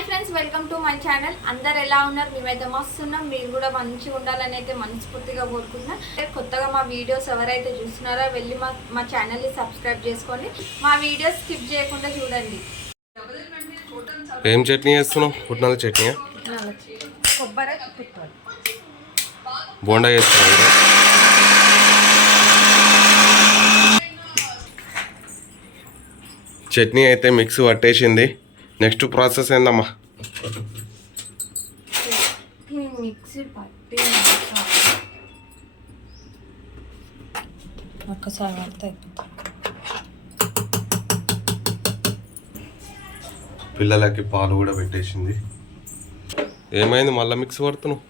Hi friends, welcome to my channel. అందరు ఎలా ఉన్నారు? మేమైతే మస్తున్నాం. మీరు కూడా మంచిగా ఉండాలని అయితే మనస్ఫూర్తిగా కోరుకుంటున్నా. కొత్తగా మా వీడియోస్ ఎవరైతే చూస్తున్నారో వెళ్ళి మా ఛానల్ని సబ్స్క్రైబ్ చేసుకోండి. మా వీడియోస్ స్కిప్ చేయకుండా చూడండి. ఏం చట్నీ చేస్తున్నావు? పుట్నాల చట్నీ, కొబ్బరి బోండా చేస్తున్నావు. చట్నీ అయితే మిక్స్ పట్టేసింది. నెక్స్ట్ ప్రాసెస్ ఏందమ్మా? మిక్సీ పట్టి ఒక్కసారి పడితే పిల్లలకి పాలు కూడా పెట్టేసింది. ఏమైంది మళ్ళీ మిక్స్ పడుతున్నావు?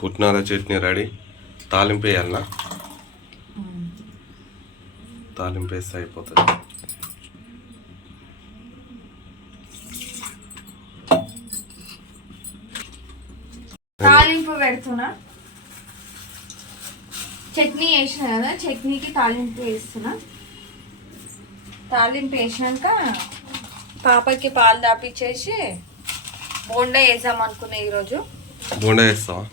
పుట్నాల చట్నీ రెడీ. తాలింపు వేయాలనా? తాలింపు వేస్తే అయిపోతుంది. తాలింపు పెడుతున్నా. చట్నీ వేసిన కదా, చట్నీకి తాలింపు వేస్తున్నా. తాలింపు వేసినాక పాపకి పాలు దాపిచ్చేసి బోండా వేసాం అనుకున్నా. ఈరోజు బోండా వేస్తావా?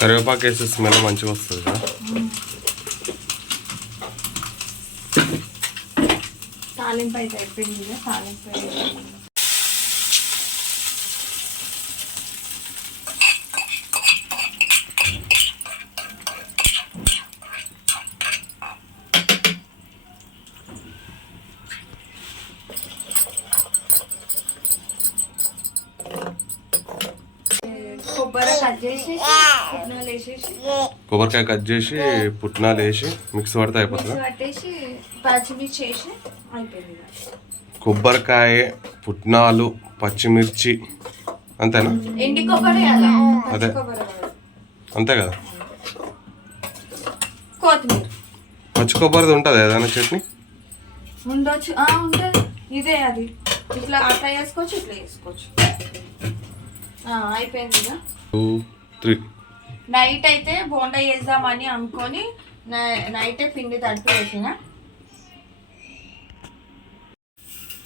కరివేపాకు వేస్తే స్మెల్ మంచిగా వస్తుంది కదా. తాలింపు అయితే అయిపోయింది. తాలింపు కొబ్బరికాయ కట్ చేసి పుట్నాలు వేసి మిక్స్ పడితే అయిపోతుంది. కొబ్బరికాయ, పుట్నాలు, పచ్చిమిర్చి అంతేనా? అదే అంతే కదా. పచ్చి కొబ్బరిది ఉంటుంది ఏదైనా చట్నీ? ఉండొచ్చు, ఉంటుంది. ఇదే అది ఇట్లా అట్లా వేసుకోవచ్చు, ఇట్లా వేసుకోవచ్చు. అయిపోయింది. 2, 3 నైట్ అయితే బోండా వేద్దామని అనుకొని నైటే పిండి తడిపి వేసిన.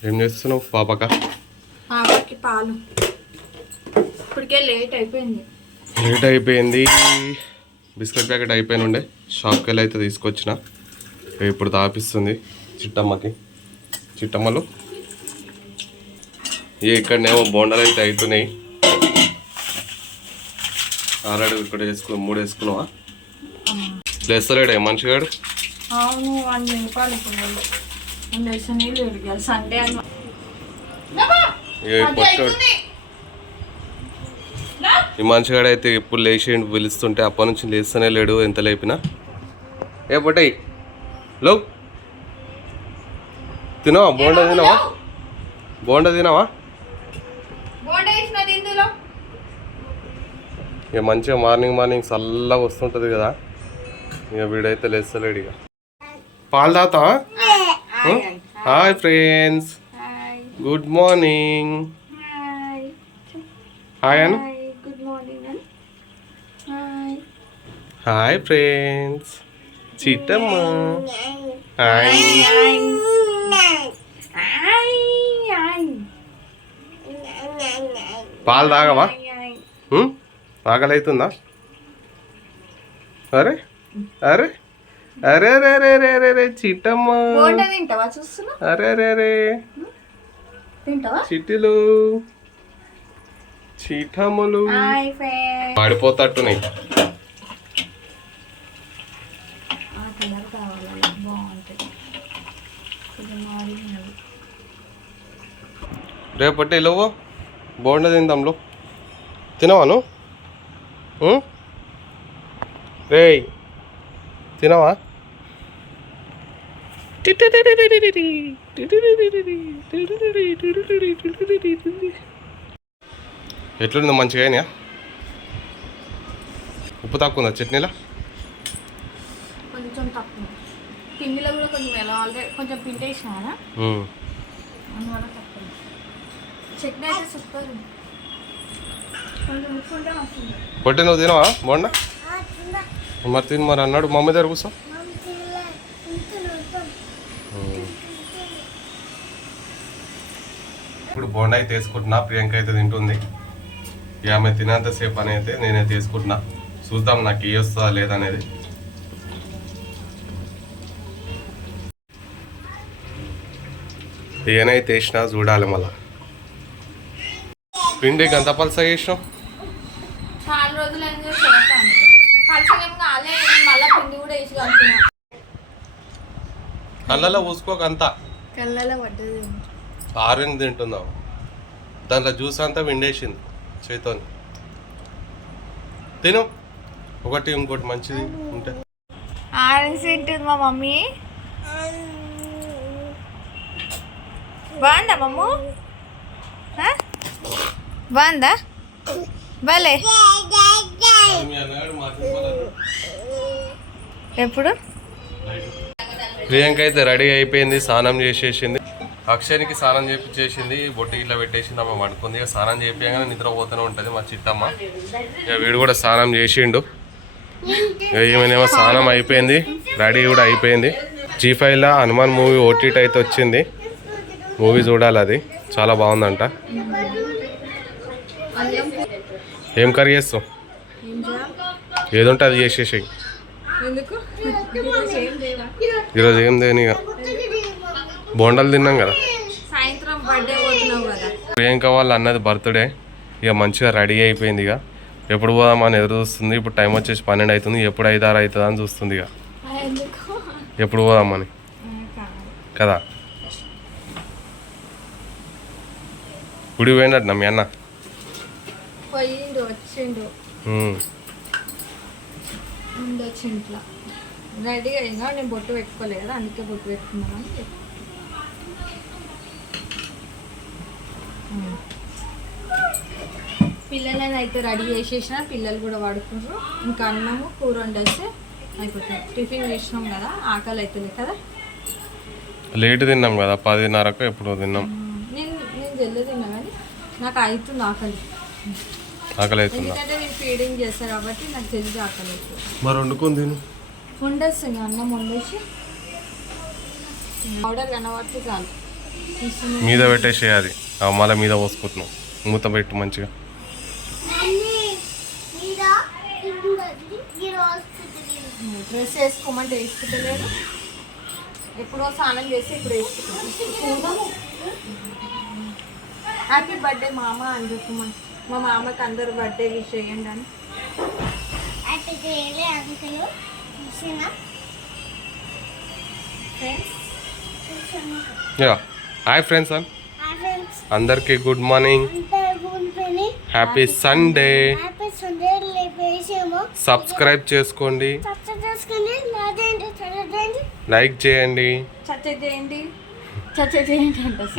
ఏం చేస్తున్నావు పాపకి పాలు? ఇప్పటికే లేట్ అయిపోయింది. బిస్కెట్ ప్యాకెట్ అయిపోయినుండే షాప్కి వెళ్ళి అయితే తీసుకొచ్చిన. ఇప్పుడు తాపిస్తుంది చిట్టమ్మలు. ఇక్కడనేమో బోండాలు అయితే అవుతున్నాయి. ఆల్రెడీ ఇక్కడ 3 వేసుకున్నావా? లేస్తలేడే మనిషిగాడు? అవును, 1 రూపాయలు సండే అని. ఈ మనిషిగాడు అయితే ఇప్పుడు లేచి పిలుస్తుంటే అప్పటి నుంచి లేస్తూనే లేడు. ఎంత లేపినా. ఏ పొట్టయి లో తినవా? బోండా తినవా? ఇక మంచిగా మార్నింగ్ చల్లగా వస్తుంటుంది కదా. ఇక వీడైతే లేస్తలేడు. ఇక పాలు తాతా. Hi friends, good morning. Hi Anu. Hi friends, Chittamma. Hi. పాలు తాగవా? ఆకలి అవుతుందా? అరే అరే అరే రే రే రే రే రే చిట్టమ్మ. అరే రే రే చిట్టులు, చిట్టమ్మలు పడిపోతట్టున్నాయి. రేపటి లోవో బోండా తిందాంలో. తినవాను? రే తినవా? ఎట్లుంది? మంచిగా అయినా? ఉప్పు తక్కువ ఉందా చట్నీలో? కొంచెం తక్కువ. పిండిలో కూడా కొంచెం పిండి వేసినా అందువల్ల తక్కువ. చట్నీ అయితే సూపర్. కొంచెం ముట్టుకుంటే వస్తుంది. పొట్టి నువ్వు తినవా బోండా? మరి తిని మరి అన్నాడు మమ్మీ దగ్గర కూర్చో. ఇప్పుడు బోండా అయితే తీసుకుంటున్నా, ప్రియాంక అయితే తింటుంది. ఇక ఆమె తినేంతసేపు అని అయితే నేనే తీసుకుంటున్నా. చూద్దాం నాకు ఏ వస్తుందా లేదనేది. ఏనైతే వేసినా చూడాలి మళ్ళా. పిండికి అంత పలస వేసినాం. చాలా రోజులు ఎందుకు పలసగా కాలే, మళ్ళీ పిండి కూడా వేసి కలుపుతున్నా. కళ్ళలో పూసుకోక అంతా కళ్ళలో పడ్డది. ఆరెంజ్ తింటున్నాం, దాంట్లో జ్యూస్ అంతా విండేసింది చేతోని. తిను ఒకటి ఇంకోటి మంచిది ఉంటే. ఆరెంజ్ తింటుంది మా మమ్మీ. బాగుందా మమ్ము? బాగుందా? భలే. ఎప్పుడు ప్రియాంక అయితే రెడీ అయిపోయింది, స్నానం చేసేసింది. అక్షయ్కి స్నానం చేసింది, బొట్టి ఇట్లా పెట్టేసింది. ఆమె వండుకుంది. ఇక స్నానం చేపించగానే నిద్రపోతూనే ఉంటుంది మా చిట్టమ్మ. ఇక వీడు కూడా స్నానం చేసిండు. ఏమైనా స్నానం అయిపోయింది, రెడీ కూడా అయిపోయింది. G5లో హనుమాన్ మూవీ OTT అయితే వచ్చింది, మూవీ చూడాలి. అది చాలా బాగుందంట. ఏం కర్రీ చేస్తావు? ఏదో ఉంటే అది చేసేసాయి. ఈరోజు ఏం దేని బోండాలు తిన్నాం కదా. సాయంత్రం బర్త్డే పోతున్నావు కదా. ప్రియాంక వాళ్ళ అన్నది బర్త్డే. ఇక మంచిగా రెడీ అయిపోయింది. ఇక ఎప్పుడు పోదామని ఎదురు చూస్తుంది. ఇప్పుడు టైం వచ్చేసి 12 అవుతుంది. ఎప్పుడు 5-6 అవుతుందా అని చూస్తుంది. ఇక ఎప్పుడు పోదామని కదా. గుడి పోయినట్టు మీ అన్న పోయిండు, వచ్చిండు, ఉండొచ్చు ఇంట్లో. రెడీ అయినా నేను బొట్టు పెట్టుకోలేదు కదా, అందుకే బొట్టు పెట్టుకున్నాను. పిల్లలని అయితే రెడీ చేసేసిన, పిల్లలు కూడా పడుకున్నారు. ఇంకా అన్నము కూర వండేస్తే అయిపోతుంది. టిఫిన్ చేసినాం కదా, ఆకలి అవుతుంది కదా. లేట్ తిన్నాం కదా, 10:30కు ఎప్పుడు తిన్నాం. నేను జల్దీ తిన్నా కానీ నాకు అవుతుంది ఆకలి. ఆకలి అవుతుంది ఎందుకంటే నేను ఫీడింగ్ చేస్తాను కాబట్టి నాకు జల్దీ ఆకలి అవుతుంది. మరి వండుకొని తిను. వండేస్తాను, అన్నం వండేసి పౌడర్ కనబడితే చాలు. మీద పెట్టేసేయాలి, మళ్ళీ మీద పోసుకుంటున్నాం. మూత పెట్టు మంచిగా. డ్రెస్ వేసుకోమంటే వేసుకుంటలేదు. ఎప్పుడో స్నానం చేసి ఇప్పుడు వేసుకుంటాను. హ్యాపీ బర్త్డే మామ అని చెప్పమని, మా మామకి అందరు బర్త్డే విష్ చేయండి అని. హాయ్ ఫ్రెండ్స్, అందరికి good morning, happy Sunday. Subscribe చేసుకోండి, లైక్ చేయండి,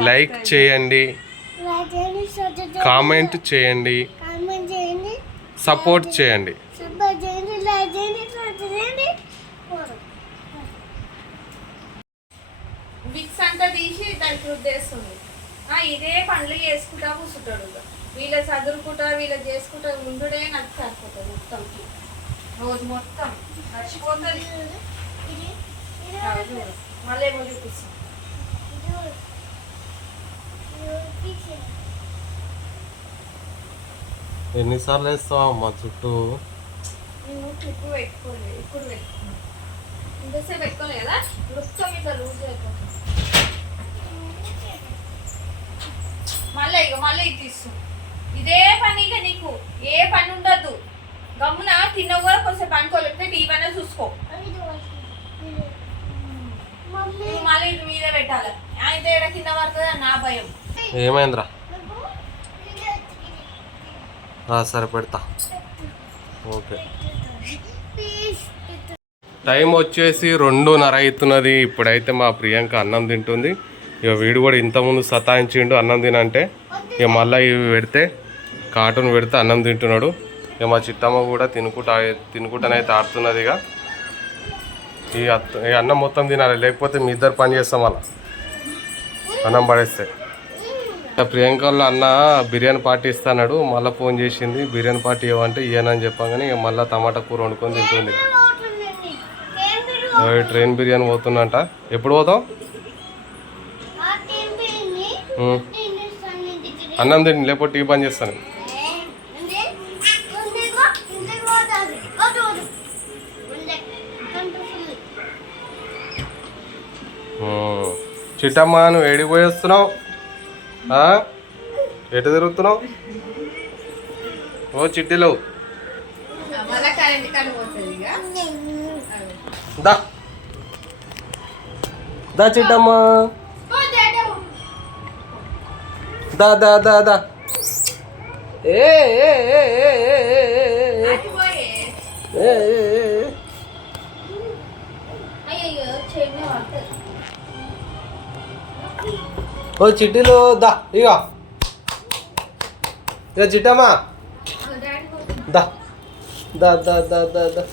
లైక్ చేయండి, కామెంట్ చేయండి, సపోర్ట్ చేయండి. బిక్స్ అంతా తీసి దానికి రుద్దేస్తుంది. ఇదే పనులు చేసుకుంటా కూర్చుంటాడు. వీళ్ళ చదువుకుంటా వీళ్ళ చేసుకుంటా ఉండుడే నాకు సరిపోతుంది. మొత్తం రోజు మొత్తం నచ్చిపోతుంది. మళ్ళీ ఏమో చూపిస్తాం. ఎన్నిసార్లు వేస్తావా మా చుట్టూ? నేను క్లిప్ పెట్టుకోలేదు, ఇప్పుడు పెట్టుకున్నాను. ఇంతసేపు పెట్టుకోలేదు కదా, మొత్తం ఇట్లా లూజ్ అయిపోతుంది. మళ్ళీ ఇది తీసు. ఇదే పని. ఇక నీకు ఏ పని ఉండద్దు. గమ్మున తిన్నావు కూడా కొంచెం పనుకోలేకపోతే టీవీ అనేది చూసుకో. మళ్ళీ ఇది మీద పెట్టాలి. అయితే ఎక్కడ కింద పడుతుంది నా భయం. ఏమైందిరా? సరే పెడతా. ఓకే. టైం వచ్చేసి 2:30 అవుతున్నది. ఇప్పుడైతే మా ప్రియాంక అన్నం తింటుంది. ఇక వీడు కూడా ఇంతకుముందు సతాయించిండు అన్నం తినంటే. ఇక మళ్ళీ ఇవి పెడితే కార్టూన్ పెడితే అన్నం తింటున్నాడు. ఇక మా చిట్టమ్మ కూడా తినుకుంటానైతే ఆడుతున్నది. ఇక ఈ అన్నం మొత్తం తినాలి, లేకపోతే మీ ఇద్దరు పని చేస్తాం అలా అన్నం పడేస్తే. ప్రియాంక వాళ్ళ అన్న బిర్యానీ పార్టీ ఇస్తాడు. మళ్ళీ ఫోన్ చేసింది, బిర్యానీ పార్టీ ఇవ్వంటే ఇయ్యనని చెప్పగానే ఇక మళ్ళీ టమాటా కూర వండుకొని తింటుంది. ట్రైన్ బిర్యానీ పోతుందంట. ఎప్పుడు పోతావు? అన్నం తిండి, లేకపోతే టీ పని చేస్తాను. చిట్టమ్మ నువ్వు ఏడికి పోయి వస్తున్నావు? ఎటు తిరుగుతున్నావు? ఓ చిట్టిలో దా దా చిట్టమ్మ, దా దా దా దా. ఏ ఓ చిట్టిలో దా, ఇక చిట్టమ్మా దా దా దా దా దా దా.